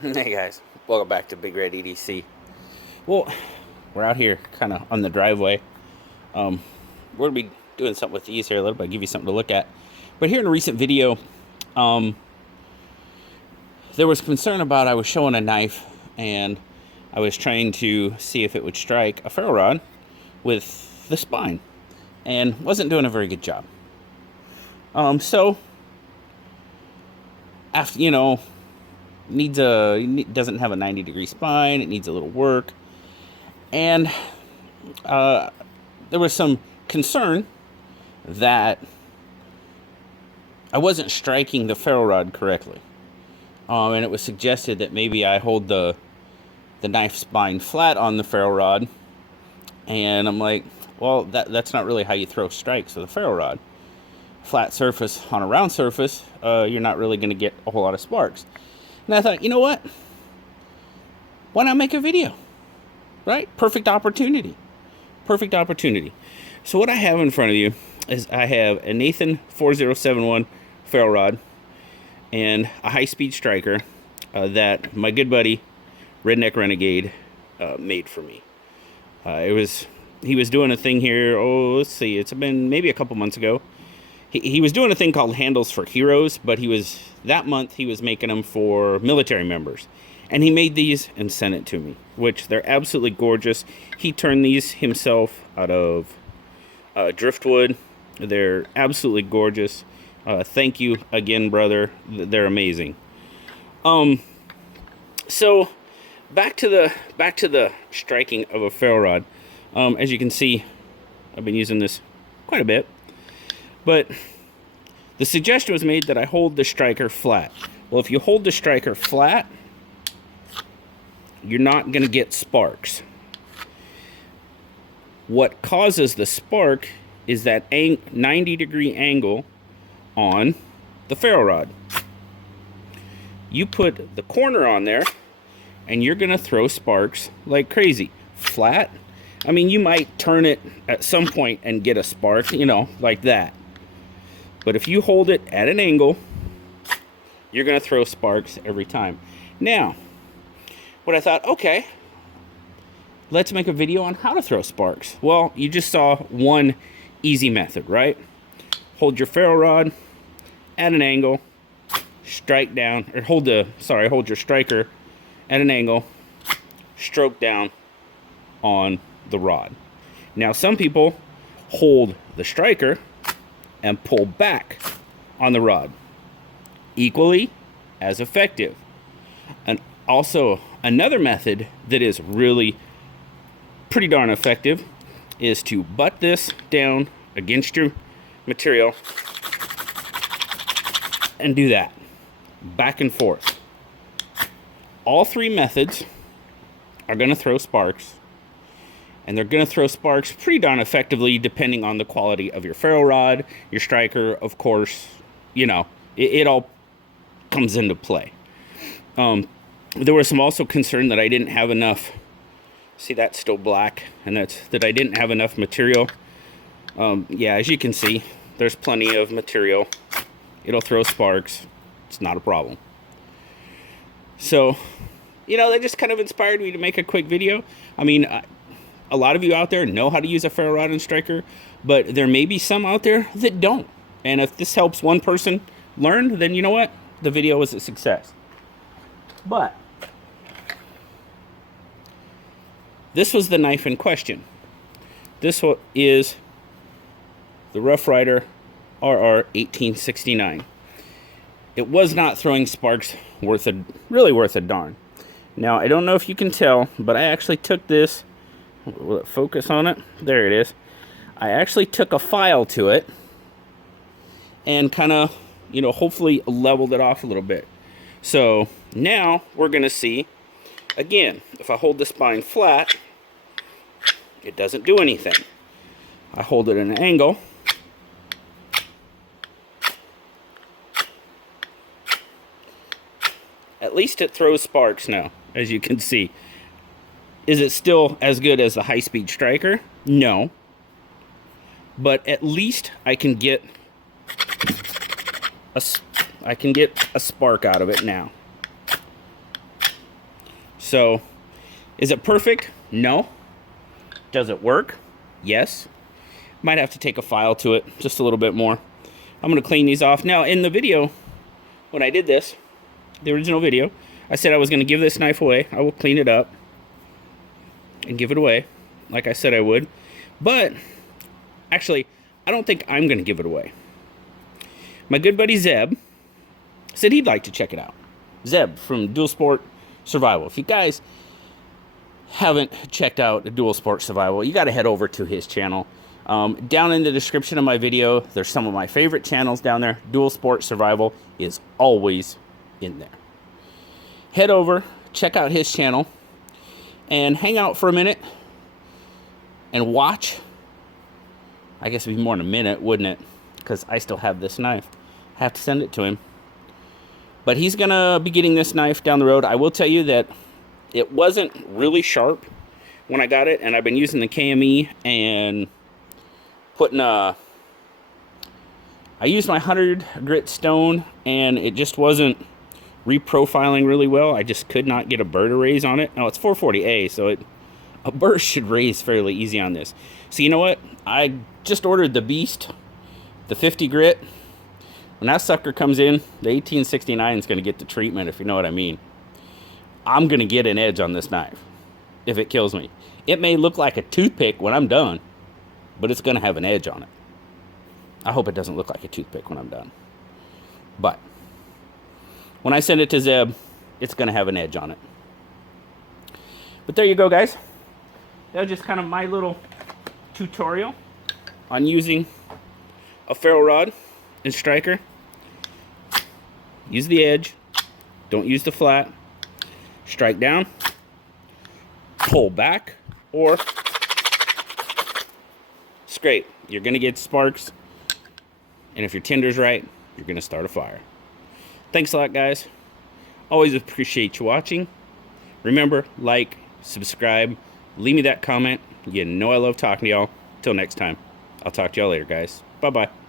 Hey guys, welcome back to BigRedEDC. Well, we're out here kind of on the driveway. We're gonna be doing something with these here a little bit, give you something to look at. But here in a recent video, there was concern about I was showing a knife and I was trying to see if it would strike a ferro rod with the spine and wasn't doing a very good job. So after doesn't have a 90-degree spine. It needs a little work, and there was some concern that I wasn't striking the ferro rod correctly, and it was suggested that maybe I hold the knife spine flat on the ferro rod, and I'm like, well, that's not really how you throw strikes with a ferro rod. Flat surface on a round surface, you're not really going to get a whole lot of sparks. And I thought, you know what? Why not make a video? Right? Perfect opportunity. Perfect opportunity. So what I have in front of you is I have a Nathan 4071 ferro rod and a high-speed striker that my good buddy Redneck Renegade made for me. He was doing a thing here. Oh, let's see. It's been maybe a couple months ago. He was doing a thing called Handles for Heroes, but that month he was making them for military members. And he made these and sent it to me, which they're absolutely gorgeous. He turned these himself out of driftwood. They're absolutely gorgeous. Thank you again, brother. They're amazing. So back to the striking of a ferro rod. As you can see, I've been using this quite a bit. But the suggestion was made that I hold the striker flat. Well, if you hold the striker flat, you're not going to get sparks. What causes the spark is that 90-degree angle on the ferro rod. You put the corner on there, and you're going to throw sparks like crazy. Flat, I mean, you might turn it at some point and get a spark, like that. But if you hold it at an angle, you're going to throw sparks every time. Now, what I thought, okay, let's make a video on how to throw sparks. Well, you just saw one easy method, right? Hold your ferro rod at an angle, strike down, or hold your striker at an angle, stroke down on the rod. Now, some people hold the striker and pull back on the rod. Equally as effective. And also, another method that is really pretty darn effective is to butt this down against your material and do that. Back and forth. All three methods are going to throw sparks. And they're going to throw sparks pretty darn effectively depending on the quality of your ferro rod, your striker, of course. It all comes into play. There was some also concern that I didn't have enough. See, that's still black, and that I didn't have enough material. Yeah, as you can see, there's plenty of material. It'll throw sparks. It's not a problem. So, that just kind of inspired me to make a quick video. I mean, a lot of you out there know how to use a ferro rod and striker, but there may be some out there that don't. And if this helps one person learn, then you know what? The video was a success. But this was the knife in question. This is the Rough Rider RR 1869. It was not throwing sparks really worth a darn. Now, I don't know if you can tell, but I actually took this. Will it focus on it? There it is. I actually took a file to it and kind of, hopefully leveled it off a little bit. So now we're going to see, again, if I hold the spine flat, it doesn't do anything. I hold it at an angle. At least it throws sparks now, as you can see. Is it still as good as the high-speed striker? No. But at least I can get a spark out of it now. So, is it perfect? No. Does it work? Yes. Might have to take a file to it, just a little bit more. I'm going to clean these off. Now, in the video, when I did this, the original video, I said I was going to give this knife away. I will clean it up and give it away, like I said I would. But, actually, I don't think I'm going to give it away. My good buddy Zeb said he'd like to check it out. Zeb from Dual Sport Survival. If you guys haven't checked out Dual Sport Survival, you got to head over to his channel. Down in the description of my video, there's some of my favorite channels down there. Dual Sport Survival is always in there. Head over, check out his channel, and hang out for a minute and watch. I guess it'd be more than a minute, wouldn't it? Because I still have this knife. I have to send it to him. But he's going to be getting this knife down the road. I will tell you that it wasn't really sharp when I got it, and I've been using the KME and putting I used my 100 grit stone, and it just wasn't reprofiling really well. I just could not get a burr to raise on it. Now it's 440A, so a burr should raise fairly easy on this. So you know what? I just ordered the Beast, the 50 grit. When that sucker comes in, the 1869 is going to get the treatment, if you know what I mean. I'm going to get an edge on this knife if it kills me. It may look like a toothpick when I'm done, but it's going to have an edge on it. I hope it doesn't look like a toothpick when I'm done. But when I send it to Zeb, it's going to have an edge on it. But there you go, guys. That was just kind of my little tutorial on using a ferro rod and striker. Use the edge. Don't use the flat. Strike down. Pull back. Or scrape. You're going to get sparks. And if your tinder's right, you're going to start a fire. Thanks a lot, guys. Always appreciate you watching. Remember, like, subscribe, leave me that comment. You know I love talking to y'all. Till next time. I'll talk to y'all later, guys. Bye-bye.